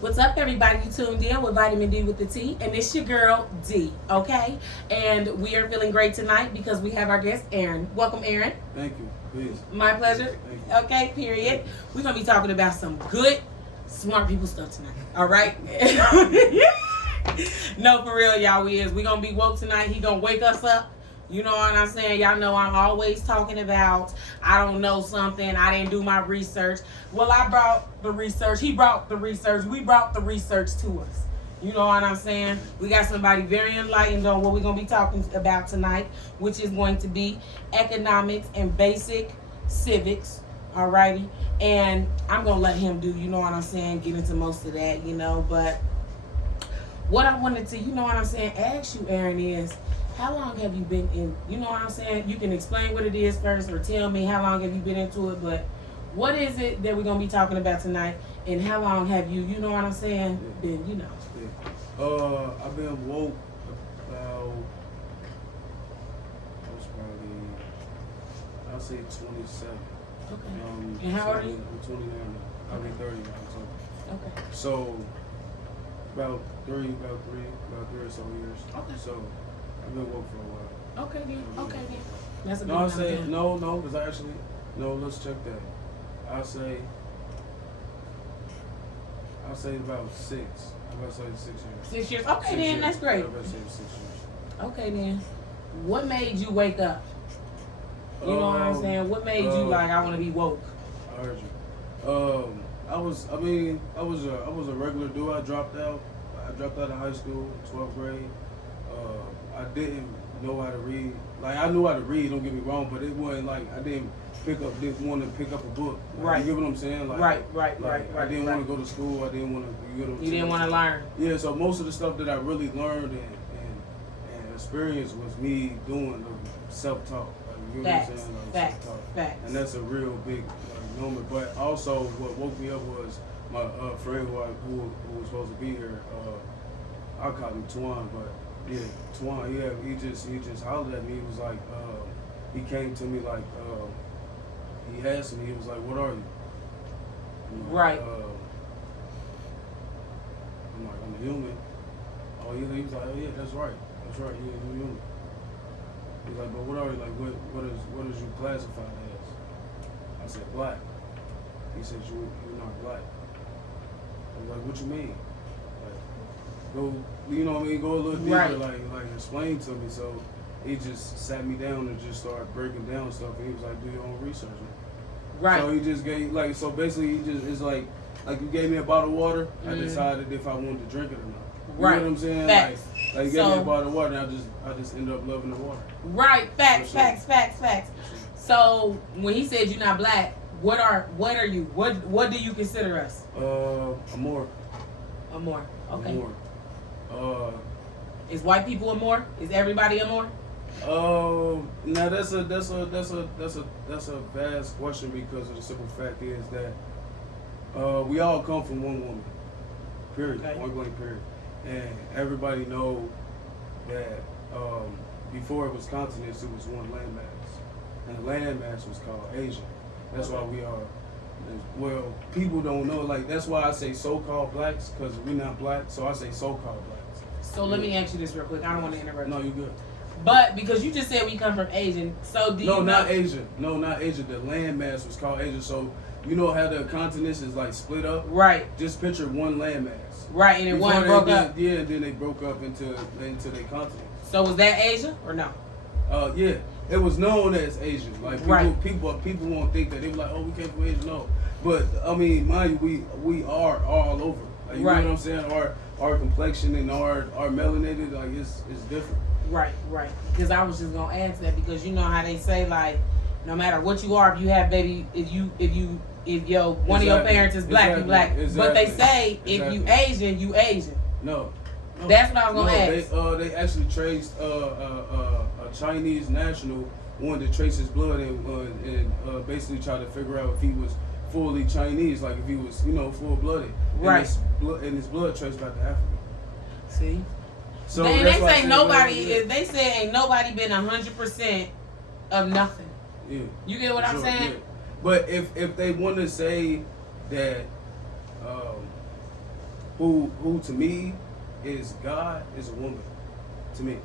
What's up, everybody? You tuned in with Vitamin D with the T, and it's your girl D, okay? And we are feeling great tonight because we have our guest, Aaron. Welcome, Aaron. Thank you. Please. My pleasure. Okay, period. We're going to be talking about some good, smart people stuff tonight, all right? No, for real, y'all, we're going to be woke tonight. He going to wake us up. You know what I'm saying? Y'all know I'm always talking about, I don't know something, I didn't do my research. Well, I brought the research. He brought the research. We brought the research to us. You know what I'm saying? We got somebody very enlightened on what we're going to be talking about tonight, which is going to be economics and basic civics. Alrighty? And I'm going to let him do, you know what I'm saying, get into most of that, you know. But what I wanted to, you know what I'm saying, ask you, Aaron, is, how long have you been in, you know what I'm saying? You can explain what it is first or tell me how long have you been into it, but what is it that we're going to be talking about tonight, and how long have you, you know what I'm saying, been, you know? Yeah. I've been woke about, I was probably, I'll say 27. Okay. And how old are you? I'm 29 now. I'll be 30 now. Okay. So, about three or so years. Okay. So, I've been woke for a while. Okay then. Okay then. That's a good No, I one. say no, because I actually let's check that. I'll say about 6. I'm about to say 6 years. 6 years. Okay 6 then, years. that's great. I'm about to say 6 years. Okay then. What made you wake up? You know what I'm saying? What made you like, I want to be woke? I heard you. I was a regular dude. I dropped out of high school, 12th grade. I didn't know how to read. Like, I knew how to read, don't get me wrong, but it wasn't like I didn't want to pick up a book. Like, right. You get what I'm saying? Like, right. I didn't want to go to school. I didn't want to. You know what I'm saying? You didn't want to learn. Yeah. So most of the stuff that I really learned and experienced was me doing the self-taught. Like, you know Facts. what I'm saying? Like, self-taught. Facts. And that's a real big moment. But also, what woke me up was my friend who was supposed to be here. I called him Twan, but. Yeah, Twan. Yeah, he just hollered at me. He was like, he came to me like, he asked me. He was like, "What are you?" I'm like, right. I'm like, "I'm a human." Oh, he was like, "Oh yeah, that's right. Yeah, you're a human." He's like, "But what are you? Like, what is you classified as?" I said, "Black." He said, "You're not black." I was like, "What you mean?" Go, you know what I mean? Go a little deeper, right. like explain to me. So he just sat me down and just started breaking down stuff. And he was like, "Do your own research." Right. So he just gave so basically he just it's like you gave me a bottle of water. Mm-hmm. I decided if I wanted to drink it or not. You right. know what I'm saying? Facts. Like you gave me a bottle of water, and I just ended up loving the water. Right. Facts. So when he said you're not black, what are you? What do you consider us? Amor. Okay. Amor. Is white people Amor? Is everybody Amor? Now that's a vast question because of the simple fact is that we all come from one woman. Period. Okay. One blank period. And everybody know that before it was continents, it was one landmass, and the landmass was called Asia. That's why we are. Well, people don't know. Like that's why I say so-called blacks because we're not black. So I say so-called blacks. So let me ask you this real quick. I don't want to interrupt. No, you good. But because you just said we come from Asian, so do you know? Not Asia. No, not Asia. The landmass was called Asia. So you know how the continents is like split up? Right. Just picture one landmass. Right, and then one broke up. Yeah, and then they broke up into their continents. So was that Asia or no? Yeah. It was known as Asian. Like people won't think that they were like, oh, we came from Asia. No. But I mean, mind you, we are all over. Like, you know what I'm saying? Our complexion and our melanated, like it's different. Right. Because I was just gonna answer that because you know how they say like, no matter what you are, if you have baby, if your one of your parents is black, you black. Exactly. But they say if you Asian, you Asian. No. That's what I was gonna ask. They actually traced a Chinese national wanted to trace his blood and basically try to figure out if he was fully Chinese, like if he was, full blooded. Right. And his blood traced back to Africa. See? So they say nobody. They say ain't nobody been 100% of nothing. Yeah. You get what I'm saying? Yeah. But if they want to say that who to me is God is a woman. To me.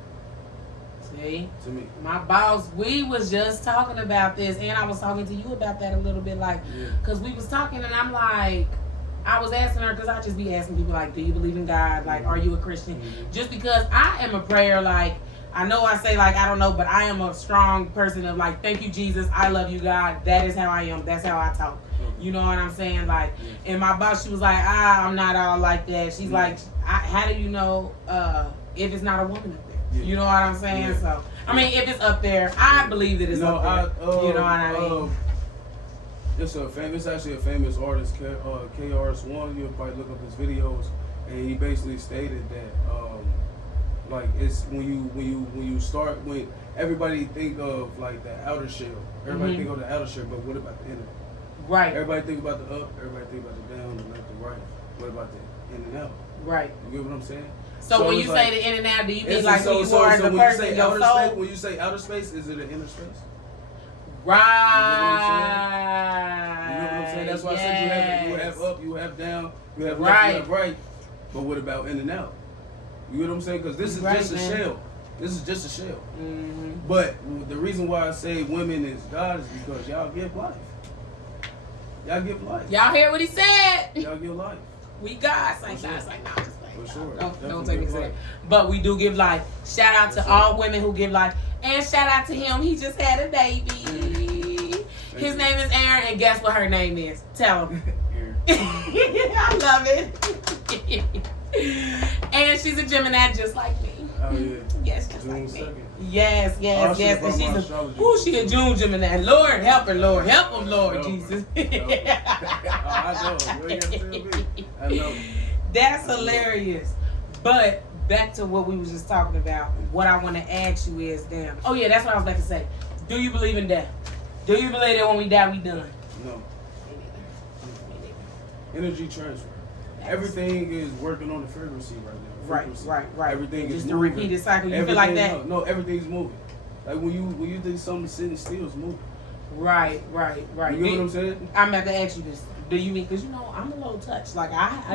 See? To me. My boss, we was just talking about this, and I was talking to you about that a little bit, like, because we was talking, and I'm like, I was asking her, because I just be asking people, like, do you believe in God? Like, are you a Christian? Just because I am a prayer, like, I know I say, like, I don't know, but I am a strong person of, like, thank you, Jesus. I love you, God. That is how I am. That's how I talk. You know what I'm saying? Like, and my boss, she was like, I'm not all like that. She's like, how do you know if it's not a woman up there? You know what I'm saying? So, I mean, if it's up there, I believe that it's up there. You know what I mean? It's actually a famous artist, KRS-One. You'll probably look up his videos, and he basically stated that, like, it's when everybody think of like the outer shell. Everybody think of the outer shell, but what about the inner? Right. Everybody think about the up. Everybody think about the down, the left, the right. What about the in and out? Right. You get what I'm saying? So when you say the in and out, do you mean like who you are as a person in your soul? When you say outer space, is it an inner space? Right. You know what I'm saying? That's why I said you have up, you have down, you have left, you have right. But what about in and out? You know what I'm saying? Because this is just a shell. This is just a shell. But the reason why I say women is God is because y'all give life. Y'all give life. Y'all hear what he said? Y'all give life. We God. Like God. It's like, no, just like, for sure. Don't take me serious. But we do give life. Shout out to all women who give life. And shout out to him. He just had a baby. His name is Aaron. And guess what her name is? Tell him. I love it. And she's a Gemini just like me. Oh, yeah. Yes, just June like me. 2nd. Yes. And she a June Gemini. Lord, help her, Lord. Help him, Lord, Jesus. I know. You ain't gotta tell me. I know. That's hilarious. But back to what we was just talking about. What I want to ask you is, oh yeah, that's what I was about to say. Do you believe in death? Do you believe that when we die, we done? No. Energy transfer. Everything is working on the frequency right now. Right. Everything is just moving. To repeat the cycle. You feel like that? No, everything's moving. Like when you think something sitting still is moving. Right. You get what I'm saying? I'm about to ask you this. Do you mean, because you know I'm a little touched. Like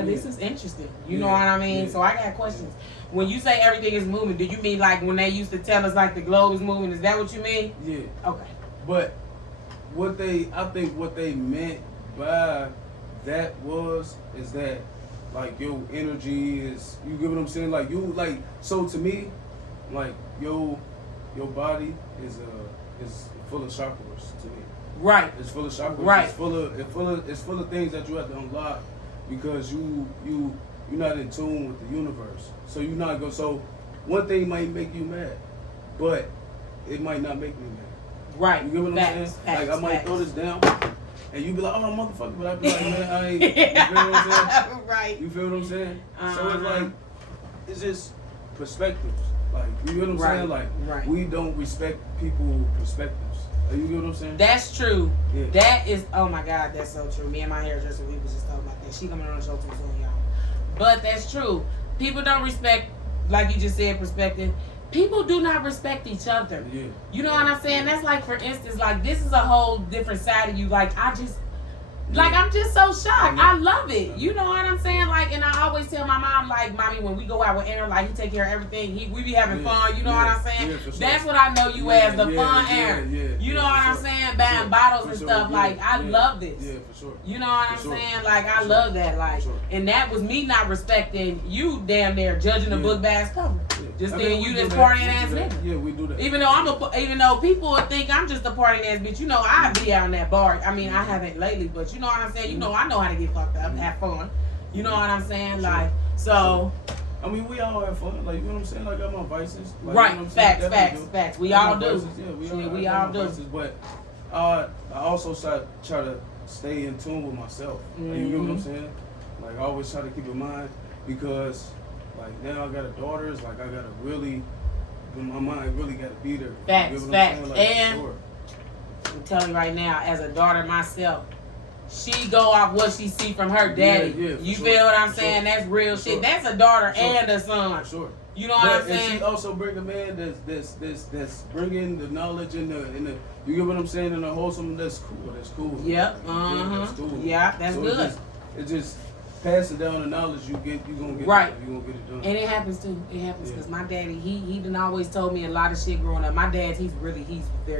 this is interesting. You know what I mean? Yeah. So I got questions. When you say everything is moving, do you mean like when they used to tell us like the globe is moving? Is that what you mean? Yeah. Okay. But I think what they meant by that is that like your energy is, you get what I'm saying? Like you so to me, like your body is full of chakras to me. Right. It's full of chakras. Right. It's full of things that you have to unlock because you're not in tune with the universe. So you're not go. So one thing might make you mad, but it might not make me mad. Right. You get what I'm saying? Like I might throw this down, and you be like, "Oh, motherfucker," but I be like, "Man, I ain't." You feel what I'm saying? Right. You feel what I'm saying? So it's like it's just perspectives. Like you get what I'm saying? Like we don't respect people's perspectives. You get what I'm saying? That's true. Yeah. That is, oh my God, that's so true. Me and my hairdresser, we was just talking about that. She coming on the show too soon, y'all. But that's true. People don't respect, like you just said, perspective. People do not respect each other. Yeah. You know what I'm saying? That's like, for instance, like this is a whole different side of you. Like I'm just so shocked. I love it. You know what I'm saying? Like, and I always tell my mom, like, Mommy, when we go out with Aaron, like, he take care of everything. We be having fun. You know what I'm saying? For sure. That's what I know you as, the fun Aaron. You know what I'm saying? Buying bottles and stuff. Like, I love this. Yeah, for sure. You know what I'm saying? Like, I love that. Like, and that was me not respecting you damn near judging the book by its cover. Just thinking you this partying ass nigga. Yeah, we do that. Even though people would think I'm just a partying ass bitch, you know, I be out in that bar. I mean, I haven't lately, but you know what I'm saying? You know, I know how to get fucked up, have fun. You know what I'm saying? Like, so. I mean, we all have fun. Like, you know what I'm saying? Like, I got my vices. Like, right. You know what I'm Facts. We all do. Yeah, we all do. Vices, but I also try to stay in tune with myself. Like, you know what I'm saying? Like, I always try to keep in mind because, like, now I got a daughter. It's like I gotta really, my mind really gotta be there. Facts. Like, and I'm telling you right now, as a daughter myself, she go off what she see from her daddy. You feel what I'm saying? That's real shit. That's a daughter and a son. For sure. You know what I'm saying? And she also bring a man that's bringing the knowledge and the you get what I'm saying, and the wholesome. That's cool. Yep. That's cool. Yeah, that's so good. It just passing down the knowledge, you gonna get right. it, you gonna get it done. And it happens too. It happens because my daddy, he done always told me a lot of shit growing up. My dad, he's very,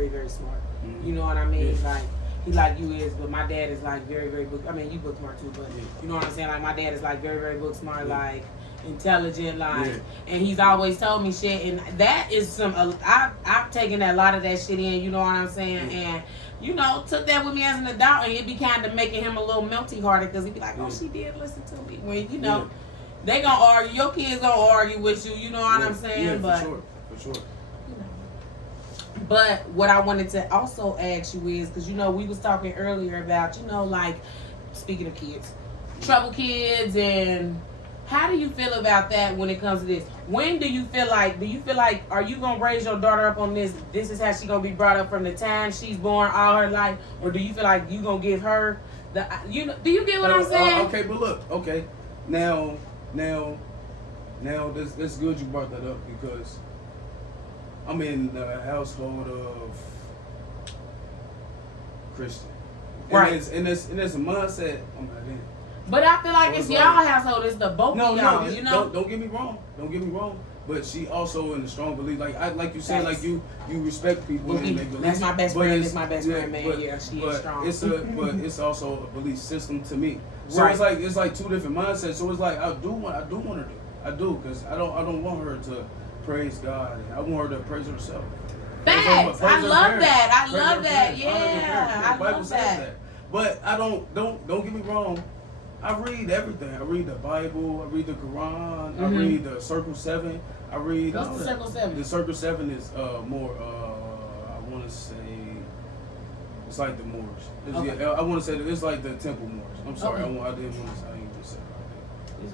very smart. Mm-hmm. You know what I mean? Yeah. Like, he like you is, but my dad is like very, very book. I mean, you book smart too, but you know what I'm saying? Like, my dad is like very, very book smart, like intelligent, like, and he's always told me shit. And that is some. I've taken a lot of that shit in. You know what I'm saying? And you know, took that with me as an adult, and it be kind of making him a little melty hearted because he'd be like, "Oh, she did listen to me." When you know, they gonna argue. Your kids gonna argue with you. You know what I'm saying? Yeah, but for sure. But what I wanted to also ask you is, because you know we was talking earlier about, you know, like, speaking of kids, trouble kids, and how do you feel about that when it comes to this? When do you feel like, are you going to raise your daughter up on this? This is how she going to be brought up from the time she's born all her life? Or do you feel like you going to give her the, you know, do you get what I'm saying? Okay, but look, okay. Now, that's good you brought that up because I'm in a household of Christian. Right. And it's a mindset I'm not in. But I feel like So it's it's y'all like- household. It's the both of y'all, you know? Don't get me wrong. But she also in the strong belief, like you said, Thanks. like you respect people and they believe. That's my best But friend. it's- That's my best friend, man. but- Yeah, she but is strong. But it's also a belief system to me. So Right. it's like two different mindsets. So it's like I do want her to. I do because I don't want her to praise God. I want her to praise herself. Facts. I love that. I Praise love her that. parents. Honor her Yeah, parents. I The Bible love says that. But I don't get me wrong. I read everything. I read the Bible. I read the Quran. I read the Circle 7. I read. What's the Circle 7? The Circle 7 is more. I want to say. It's like the Moors. Okay. Yeah, I want to say that it's like the Temple Moors. I'm sorry. Okay. I didn't want to say. I didn't want to say it like that. Yeah.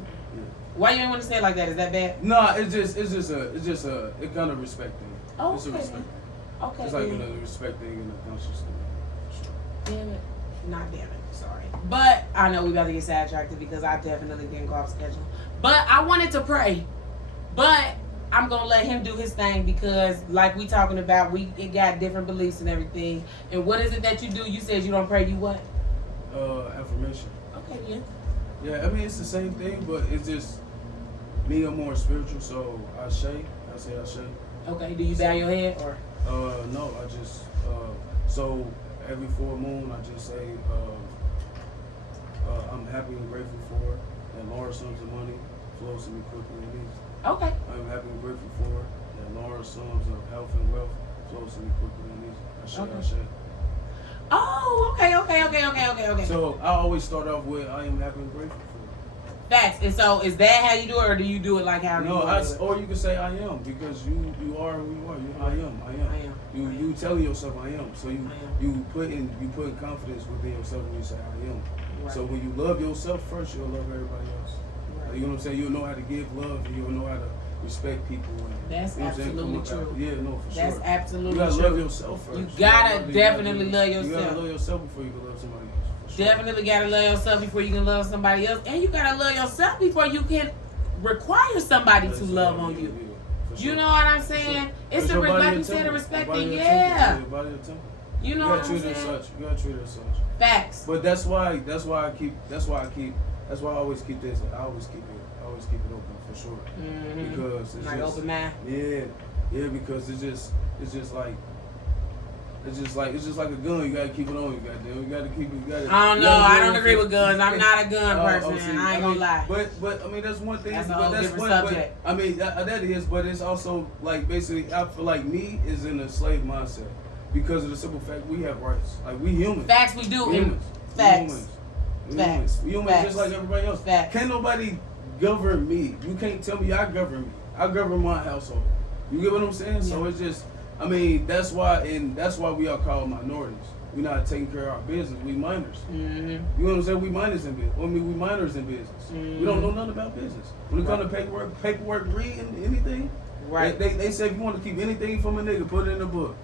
Why you didn't want to say it like that? Is that bad? Nah, it's just a it kind of respect thing. Oh, It's a okay. respect. Okay. It's like then. a respect thing and a conscious thing. Damn it. Not damn it. Sorry. But I know we about to get sidetracked because I definitely didn't go off schedule. But I wanted to pray. But I'm going to let him do his thing because like we talking about, we got different beliefs and everything. And what is it that you do? You said you don't pray, you what? Affirmation. Okay, yeah. Yeah, I mean it's the same thing, but it's just me. I'm more spiritual, so I say. Okay, do you bow your head or? No, I just so every full moon I just say I'm happy and grateful for that large sums of money flows to me quickly and easy. Okay. I'm happy and grateful for that large sums of health and wealth flows to me quickly and easy. I say. Oh, okay. So I always start off with I am happy and grateful for. Facts. And so is that how you do it or do you do it like how No, you do it? or you can say I am because you are who you are. I am. You telling yourself I am. So you put in confidence within yourself when you say I am. Right. So when you love yourself first, you'll love everybody else. Right. You know what I'm saying? You'll know how to give love and you'll know how to respect people. And, That's you know what I'm saying? absolutely true. Yeah, no, for That's sure. absolutely You gotta true. love yourself first. You gotta definitely love You yourself. gotta love yourself before you can love somebody else. For sure. Definitely gotta love yourself before you can love somebody else. And you gotta love yourself before you can require somebody to love on you. For You sure. know what I'm saying? It's Your body like a you said, temple. a respecting, Your body a yeah. temple. Your body a temple. You know You what gotta I'm treat it as saying? such. You gotta treat it as such. Facts. But that's why I always keep this. I always keep it open for sure. Mm-hmm. Because it's Like just, open mind. Yeah, because it's just like a gun. You gotta keep it on. You gotta keep it. You gotta. I don't know. I don't agree with guns. I'm not a gun person. see, I ain't gonna lie. But I mean that's one thing. That's a but whole that's different one, subject. But, I mean that is, but it's also like basically I feel like me is in a slave mindset because of the simple fact we have rights. Like we humans. Facts, we do. We humans. Facts. We Facts. humans Facts. just like everybody else. Facts. Can't nobody govern me. You can't tell me I govern me. I govern my household. You get what I'm saying? So Yeah. it's just, I mean, that's why we are called minorities. We're not taking care of our business. We minors. Mm-hmm. You know what I'm saying? We minors in business. I mean, we minors in business. Mm-hmm. We don't know nothing about business. When it comes to paperwork, reading anything. Right. They say if you want to keep anything from a nigga, put it in a book.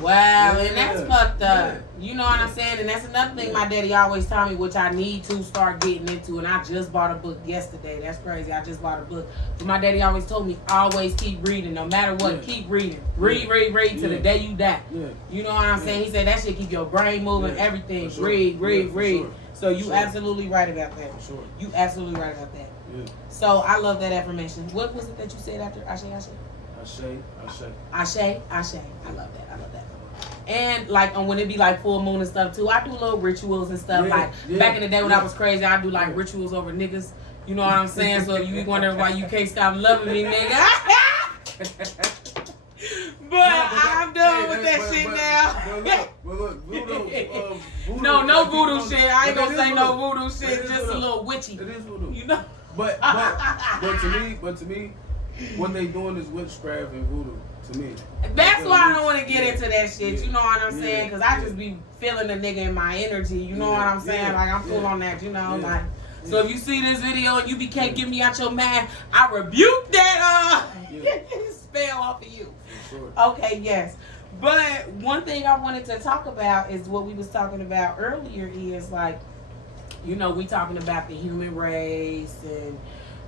Wow, and that's fucked up. Yeah. You know what I'm saying? And that's another thing my daddy always taught me, which I need to start getting into. And I just bought a book yesterday. That's crazy. I just bought a book. But my daddy always told me, always keep reading. No matter what, Yeah. keep reading. Read till the day you die. Yeah. You know what I'm saying? He said that shit keep your brain moving, Yeah, everything. for sure. Read. Yeah, for sure. So you absolutely right about that. For sure. You absolutely right about that. Yeah. So I love that affirmation. What was it that you said after Ashe, Ashe? Ashe, Ashe. Ashe, Ashe. I love that. I love that. And like when it be like full moon and stuff too, I do little rituals and stuff. Back in the day when I was crazy, I do like rituals over niggas. You know what I'm saying? So you be wondering why you can't stop loving me, nigga. I'm done with that shit now. Look, voodoo, no voodoo shit. I ain't gonna say no voodoo shit. Just a little witchy. It is voodoo. You know. But to me, what they doing is witchcraft and voodoo. To me. That's why I don't want to get into that shit. You know what I'm saying? Because I just be feeling the nigga in my energy. You know what I'm saying? Like I'm full on that. You know, like. So if you see this video and you can't get me out your mind, I rebuke that spell off of you. Sure. Okay, yes. But one thing I wanted to talk about is what we was talking about earlier is like, you know, we talking about the human race and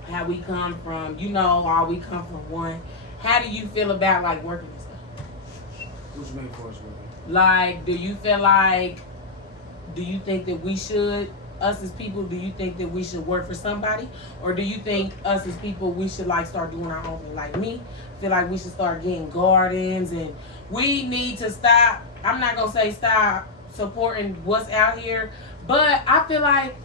how we come from, you know, all we come from one. How do you feel about like working and stuff? What you mean for us working? Like, do you think that we should, us as people, do you think that we should work for somebody? Or do you think us as people, we should like start doing our own thing? Like me, feel like we should start getting gardens and we need to stop, I'm not going to say stop supporting what's out here, but I feel like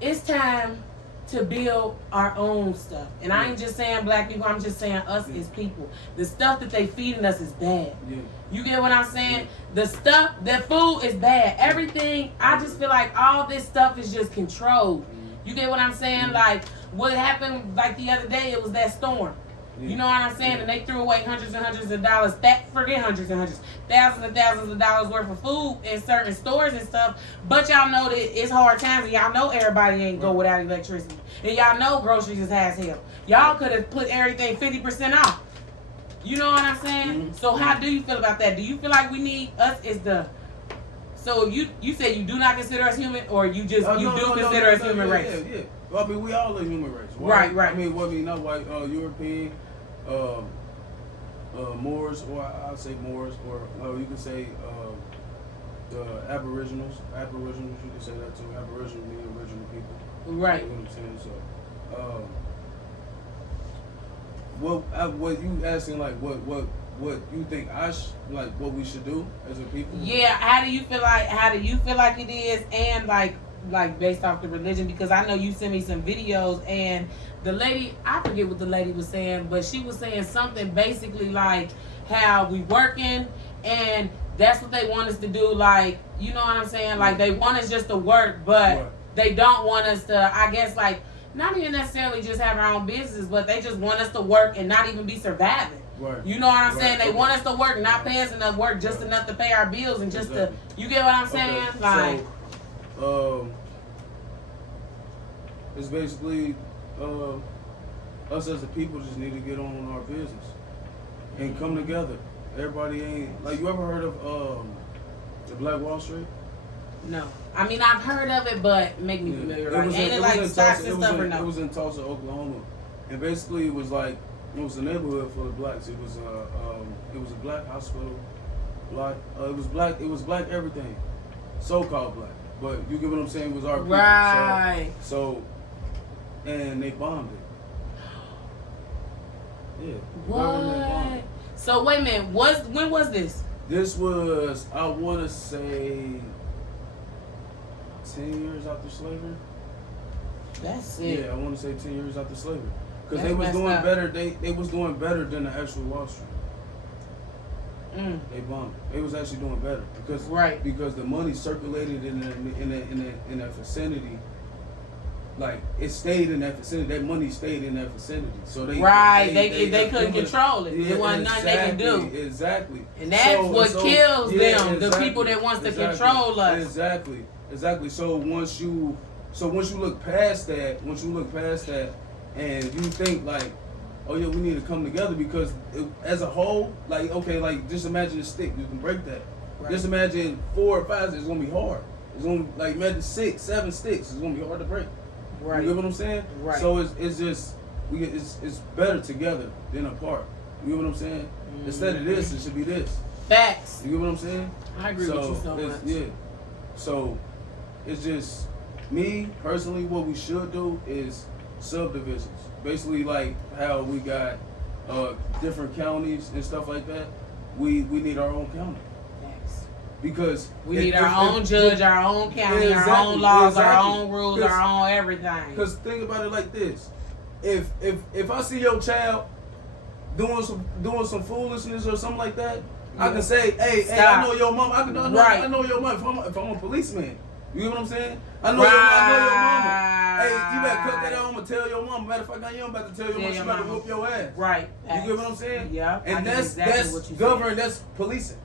it's time to build our own stuff. And I ain't just saying black people, I'm just saying us as people. The stuff that they feeding us is bad. Yeah. You get what I'm saying? The stuff, the food is bad. Everything, I just feel like all this stuff is just controlled. You get what I'm saying? Like, what happened like the other day, it was that storm. You know what I'm saying? And they threw away hundreds and hundreds of dollars, forget hundreds and hundreds, thousands and thousands of dollars worth of food in certain stores and stuff. But y'all know that it's hard times and y'all know everybody ain't go without electricity. And y'all know groceries is high as hell. Y'all could have put everything 50% off. You know what I'm saying? Mm-hmm. So how do you feel about that? Do you feel like we need us as the... So you say you do not consider us human, or you just consider us human race? Yeah. Well, I mean, we all a human race. Right. I mean, not white, European, Moors, or I'll say Moors, or you can say Aboriginals. Aboriginals, you can say that too. Aboriginal meaning original people. Right. You know what I'm saying? So, what you asking, like, what you think like what we should do as a people? Yeah, how do you feel like it is, and like based off the religion? Because I know you sent me some videos, and the lady, I forget what the lady was saying, but she was saying something basically like how we working and that's what they want us to do, like, you know what I'm saying? Like they want us just to work, but they don't want us to, I guess, like, not even necessarily just have our own business, but they just want us to work and not even be surviving. Right. You know what I'm saying? They want us to work, not pay us enough work, just enough to pay our bills and just to, you get what I'm saying? Like, so, it's basically us as a people just need to get on our business and come together. Everybody ain't, like, you ever heard of the Black Wall Street? No. I mean, I've heard of it, but make me familiar. Like, ain't it like stocks and stuff or no? It was in Tulsa, Oklahoma. And basically it was like, it was a neighborhood for the blacks. It was a black hospital. It was black everything. So-called black. But you get what I'm saying? It was our people. Right. So and they bombed it. Yeah. What? So wait a minute. When was this? This was, I want to say, 10 years after slavery. That's it. Yeah, I want to say 10 years after slavery. Because they was doing better. They was doing better than the actual Wall Street. They bombed it. They was actually doing better because the money circulated in that vicinity. Like, it stayed in that vicinity. That money stayed in that vicinity. So they couldn't control it. There wasn't nothing they could do. Exactly. And that's what kills them. The people that wants to control us. Exactly. So once you look past that, and you think like, oh yeah, we need to come together because as a whole, like, okay, like, just imagine a stick. You can break that. Right. Just imagine 4 or 5. It's gonna be hard. It's gonna, like, imagine 6, 7 sticks. It's gonna be hard to break. Right. You get what I'm saying? Right. So it's better together than apart. You get what I'm saying? Instead of this, it should be this. Facts. You get what I'm saying? I agree with you so much. Yeah. So it's just, me personally, what we should do is subdivisions. Basically, like how we got different counties and stuff like that. We need our own county. Because we need our own judge, our own county, our own laws, our own rules, our own everything. Because think about it like this: if I see your child doing some foolishness or something like that, I can say, hey, I know your mom. I know your mom. If I'm a policeman, you know what I'm saying? I know your mama. Hey, you better cut that out. I'm gonna tell your mama. Matter of fact, I'm about to tell your mama she better whoop your ass. Right. You get what I'm saying? Yeah. And that's government. That's policing.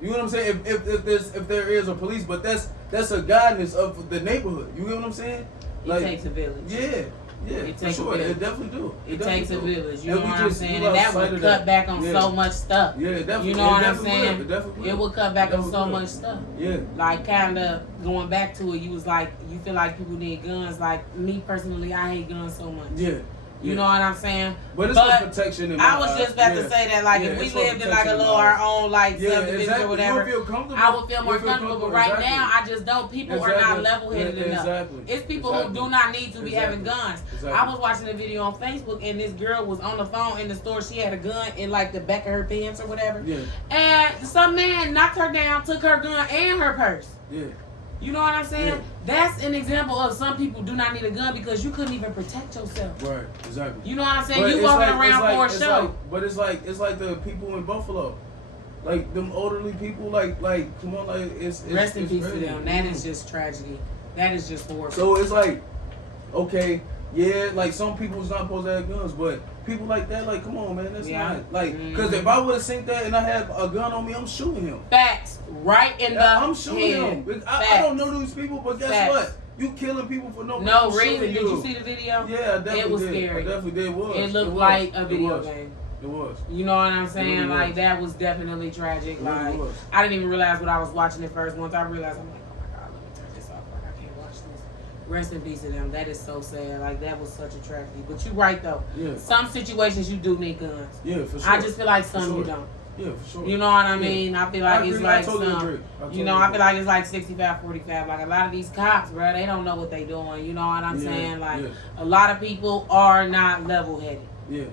You know what I'm saying? If there is a police, but that's a guidance of the neighborhood. You know what I'm saying? Like, it takes a village. Yeah, it for takes sure. A village. It definitely do. It takes a village. You know what I'm saying? And that would cut back on so much stuff. Yeah, definitely. You know what I'm saying? It would cut back on so much stuff. Yeah. Like kind of going back to it, you was like, you feel like people need guns. Like me personally, I hate guns so much. Yeah. You know what I'm saying? But it's for protection. I was just about to say that, like, if we lived in like a little our own like subdivision or whatever, I would feel more comfortable. But right now, I just don't. People are not level-headed enough. It's people who do not need to be having guns. I was watching a video on Facebook, and this girl was on the phone in the store. She had a gun in like the back of her pants or whatever. Yeah. And some man knocked her down, took her gun and her purse. Yeah. You know what I'm saying? Yeah. That's an example of some people do not need a gun because you couldn't even protect yourself. Right, exactly. You know what I'm saying? But you walking around for a show. But it's like the people in Buffalo. Like them elderly people, like come on, like it's rest in peace to them. That is just tragedy. That is just horrible. So it's like, okay, yeah, like some people's not supposed to have guns, but people like that, like, come on, man, that's not like, because if I would have seen that and I had a gun on me, I'm shooting him. Facts, right in the I'm shooting him. I don't know these people, but guess what? You killing people for no reason. Did you see the video? Yeah, I definitely did. It was scary. I definitely did. It looked like a video game. It was. You know what I'm saying? Really like that was definitely tragic. Like I didn't even realize what I was watching at first. Once I realized, I'm like, oh my god, let me turn this off. Like I can't watch this. Rest in peace to them. That is so sad. Like that was such a tragedy. But you're right though. Yeah. Some situations you do need guns. Yeah, for sure. I just feel like some you don't. Yeah, for sure. You know what I mean? I feel like it's like totally some. You know, I feel like it's like 65-45. Like a lot of these cops, bro, they don't know what they doing. You know what I'm saying? Like a lot of people are not level-headed. Yeah.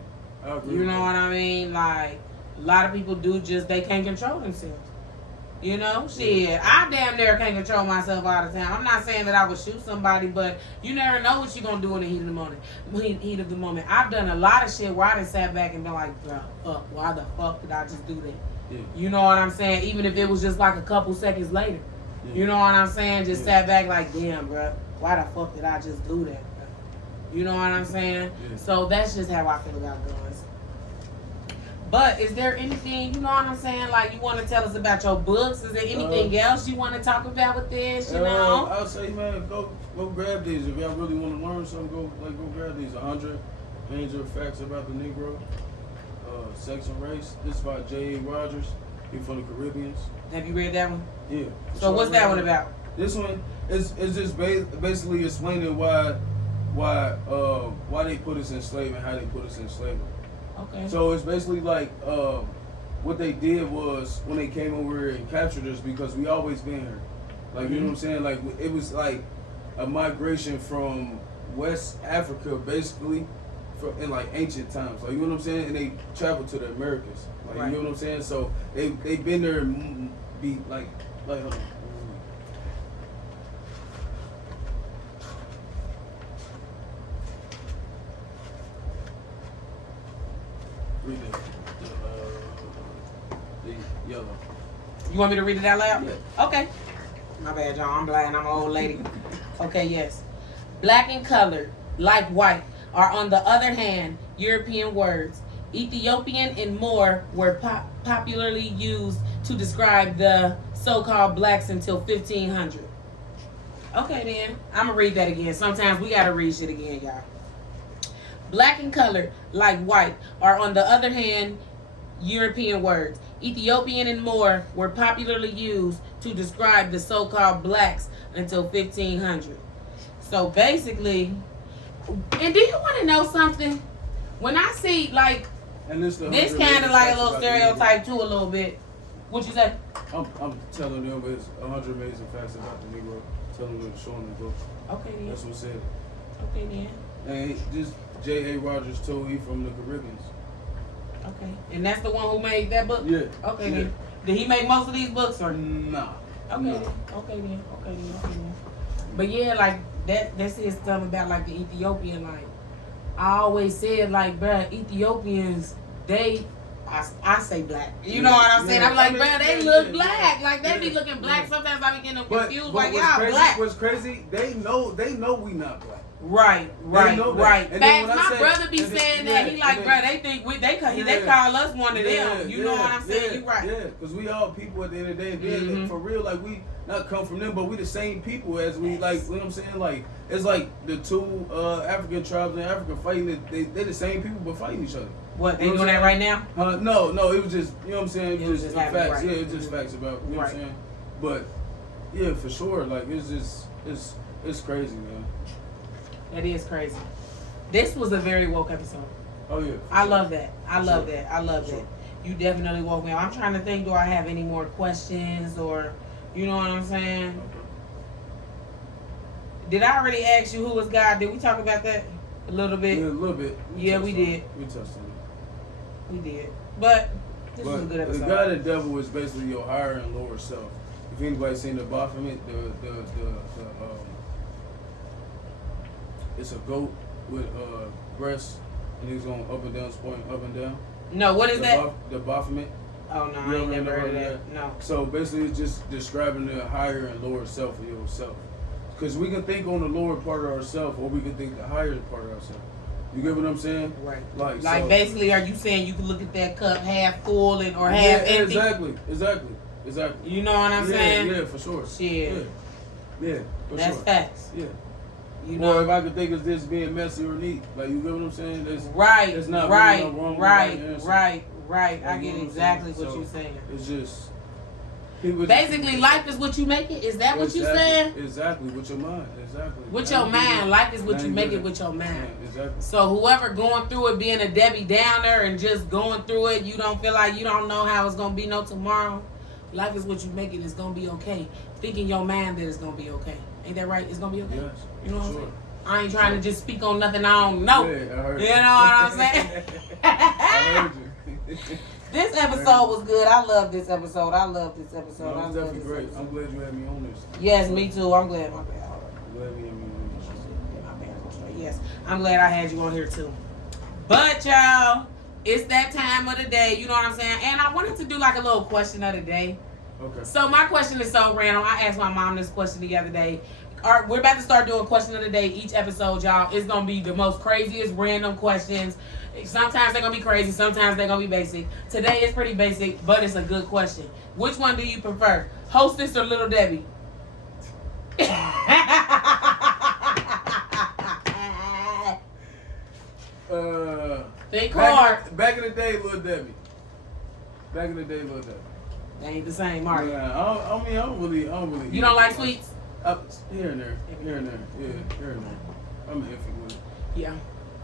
You know what I mean? Like, a lot of people do they can't control themselves. You know? Shit, I damn near can't control myself all the time. I'm not saying that I would shoot somebody, but you never know what you're going to do in the heat of the moment. I've done a lot of shit where I done sat back and been like, bro, fuck, why the fuck did I just do that? Yeah. You know what I'm saying? Even if it was just like a couple seconds later. Yeah. You know what I'm saying? Just sat back like, damn, bro, why the fuck did I just do that? You know what I'm saying? Yeah. So that's just how I feel about guns. But is there anything, you know what I'm saying, like you want to tell us about your books? Is there anything else you want to talk about with this, you know? I'll say, man, go grab these. If y'all really want to learn something, go grab these. 100 Major Facts About the Negro, Sex and Race. This is by J.A. Rogers. He's from the Caribbeans. Have you read that one? Yeah. So what's that one about? This one is just basically explaining why they put us in slavery and how they put us in slavery. Okay. So it's basically like what they did was when they came over here and captured us because we always been here. Like, you know what I'm saying? Like, it was like a migration from West Africa, basically, in like ancient times. Like, you know what I'm saying? And they traveled to the Americas. Like, you know what I'm saying? So they been there and be like hold on. Read the yellow. You want me to read it out loud? Yeah. Okay. My bad, y'all. I'm black and I'm an old lady. Okay, yes. Black and colored, like white, are on the other hand European words. Ethiopian and more were popularly used to describe the so-called blacks until 1500. Okay, then. I'm going to read that again. Sometimes we got to read shit again, y'all. Black and colored, like white, are on the other hand European words. Ethiopian and more were popularly used to describe the so-called blacks until 1500. So basically, and do you want to know something? When I see like this kind of like a little stereotype too, a little bit. What you say? I'm telling them it's 100 amazing facts about the Negro. Tell them to show them the book. Okay then. That's what said. Okay then. And just J.A. Rogers too. He from the Caribbeans. Okay. And that's the one who made that book? Yeah. Okay yeah. then. Did he make most of these books or? Nah. Okay then. Okay then. Okay then. But yeah, like that says something about like the Ethiopian, like I always said, like, bruh, Ethiopians, I say black. You know what I'm saying? I'm like, bruh, they look black. Like they be looking black. Sometimes I be getting them confused. Like y'all black. What's crazy? They know we not black. Right. And Facts. My brother be saying that. He like, bruh, they think they call us one of them. You know what I'm saying? You right. Yeah, because we all people at the end of the day. Like, for real, like we not come from them, but we the same people as we like. You know what I'm saying? Like it's like the two African tribes in Africa fighting. They the same people but fighting each other. What, they doing that right now? No, it was just, you know what I'm saying? It was just facts. Right. Yeah, it's just facts about, you know what I'm saying? But, yeah, for sure, like, it's just, it's crazy, man. That is crazy. This was a very woke episode. Oh, yeah. I love that. I love that. You definitely woke me up. I'm trying to think, do I have any more questions or, you know what I'm saying? Okay. Did I already ask you who was God? Did we talk about that a little bit? Yeah, a little bit. We did. We touched on it. We did. But this was a good episode. The God and devil is basically your higher and lower self. If anybody's seen the Baphomet, it's a goat with breasts, and he's going up and down, pointing up and down. No, what is that? The Baphomet. Oh, no, I ain't never heard of that. No. So basically, it's just describing the higher and lower self of yourself. Because we can think on the lower part of ourselves, or we can think the higher part of ourselves. You get what I'm saying? Right. Like so, basically, are you saying you can look at that cup half full or half empty? Exactly. You know what I'm saying? Yeah, for sure. Shit. Yeah, for That's sure. facts. Yeah. You know, or if I could think of this being messy or neat, like you get what I'm saying? There's not right. Really no wrong Right. I get exactly what you're saying. It's just basically life is what you make it. Is that what you're saying? Exactly, with your mind. Exactly. With your mind, life is what you make it with your mind. Yeah, exactly. So whoever going through it, being a Debbie Downer and just going through it, you don't feel like you don't know how it's gonna be no tomorrow. Life is what you make it. It's gonna be okay. Think in your mind that it's gonna be okay. Ain't that right? It's gonna be okay. Yes. You know what I'm saying? I ain't trying to just speak on nothing I don't know. Yeah, I heard you know what I'm saying? I heard you. This episode was good. I love this episode. No, it's definitely great. I'm glad you had me on this. Yes, me too. I'm glad. My bad. I'm glad you had me on this. Yes, I'm glad I had you on here too. But y'all, it's that time of the day. You know what I'm saying? And I wanted to do like a little question of the day. Okay. So my question is so random. I asked my mom this question the other day. We're about to start doing question of the day each episode, y'all. It's gonna be the most craziest random questions. Sometimes they're gonna be crazy, sometimes they're gonna be basic. Today is pretty basic, but it's a good question. Which one do you prefer? Hostess or Little Debbie? Think hard. Back in the day, Little Debbie. They ain't the same, are you? I mean, I don't really. You don't like sweets? Here and there. Yeah, here and there. I'm iffy with it. Yeah. I'm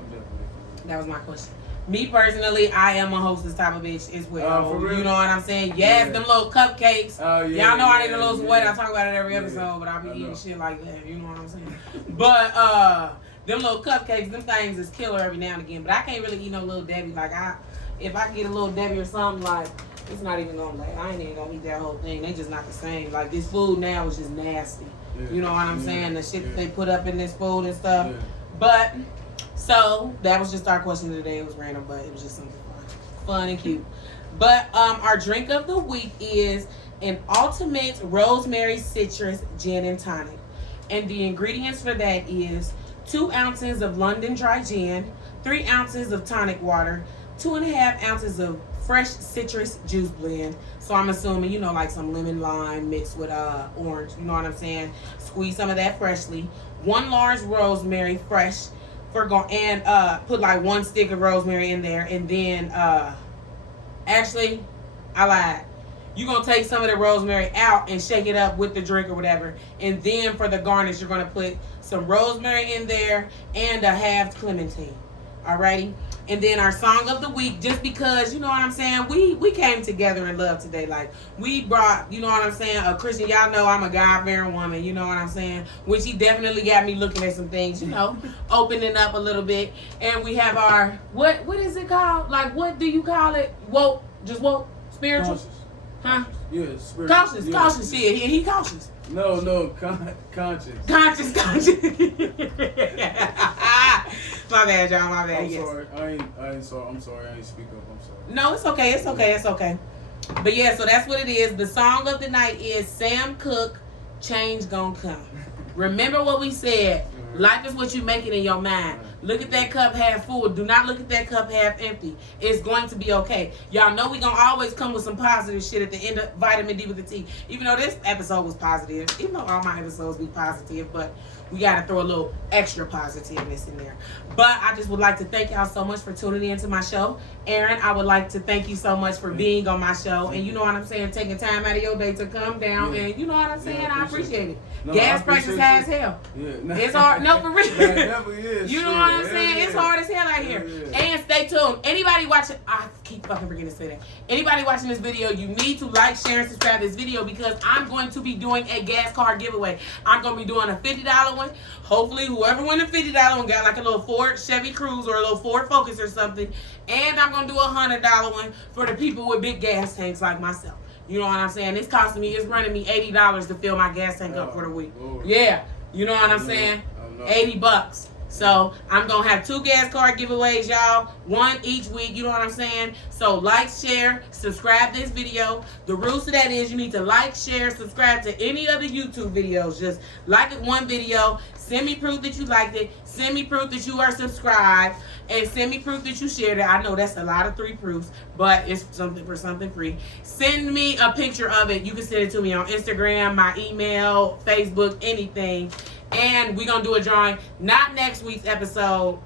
definitely iffy with it. That was my question. Me personally, I am a hostess type of bitch as well. For real? You know what I'm saying? Yes, them little cupcakes. Y'all know I need to lose weight. I talk about it every episode, but I be eating shit like that. You know what I'm saying? But them little cupcakes, them things is killer every now and again. But I can't really eat no Little Debbie. Like if I get a Little Debbie or something, like it's not even gonna I ain't even gonna eat that whole thing. They just not the same. Like this food now is just nasty. Yeah. You know what I'm saying? The shit that they put up in this food and stuff. Yeah. But so that was just our question of the day. It was random, but it was just something fun and cute. But our drink of the week is an ultimate rosemary citrus gin and tonic. And the ingredients for that is 2 ounces of London dry gin, 3 ounces of tonic water, 2.5 ounces of fresh citrus juice blend. So I'm assuming, like some lemon lime mixed with orange. You know what I'm saying? Squeeze some of that freshly. 1 large rosemary fresh and put like 1 stick of rosemary in there. And then actually, I lied. You're going to take some of the rosemary out and shake it up with the drink or whatever. And then for the garnish, you're going to put some rosemary in there and a halved clementine. Alrighty. And then our song of the week, just because, you know what I'm saying, we came together in love today. Like, we brought, you know what I'm saying, a Christian. Y'all know I'm a God-fearing woman, you know what I'm saying, which he definitely got me looking at some things, you know, opening up a little bit. And we have our, what is it called? Like, what do you call it? Woke, just woke, spiritual? Cautious. Huh? Yeah, spiritual. Cautious, yeah. cautious, yeah, he cautious. No, conscious. Conscious. My bad, y'all. My bad. I'm yes. sorry. I ain't sorry. I'm sorry. I ain't speak up. I'm sorry. No, it's okay. It's okay. It's okay. But yeah, so that's what it is. The song of the night is Sam Cooke, Change Gonna Come. Remember what we said. Life is what you make it in your mind. Look at that cup half full. Do not look at that cup half empty. It's going to be okay. Y'all know we going to always come with some positive shit at the end of Vitamin D with the T. Even though this episode was positive. Even though all my episodes be positive. But we got to throw a little extra positiveness in there. But I just would like to thank y'all so much for tuning into my show. Aaron, I would like to thank you so much for being on my show. And you know what I'm saying? Taking time out of your day to come down. And you know what I'm saying? I appreciate it. No, Gas prices high as hell. Yeah. It's hard. No, for real. It never is. You know what I'm saying? It's hard as hell out here. And stay tuned. Anybody watching, I keep fucking forgetting to say that. Anybody watching this video, you need to like, share, and subscribe to this video because I'm going to be doing a gas card giveaway. I'm going to be doing a $50 one. Hopefully, whoever won the $50 one got like a little Ford Chevy Cruze or a little Ford Focus or something. And I'm going to do a $100 one for the people with big gas tanks like myself. You know what I'm saying? It's running me $80 to fill my gas tank up for the week. Lord. Yeah. You know what I'm saying? $80. So I'm gonna have 2 gas card giveaways, y'all. 1 each week. You know what I'm saying? So like, share, subscribe this video. The rules to that is you need to like, share, subscribe to any other YouTube videos. Just like it one video. Send me proof that you liked it. Send me proof that you are subscribed. And send me proof that you shared it. I know that's a lot of 3 proofs, but it's something for something free. Send me a picture of it. You can send it to me on Instagram, my email, Facebook, anything. And we're going to do a drawing, not next week's episode,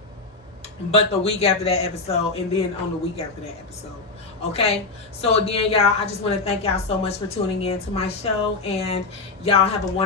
but the week after that episode, and then on the week after that episode. Okay? So again, y'all, I just want to thank y'all so much for tuning in to my show, and y'all have a wonderful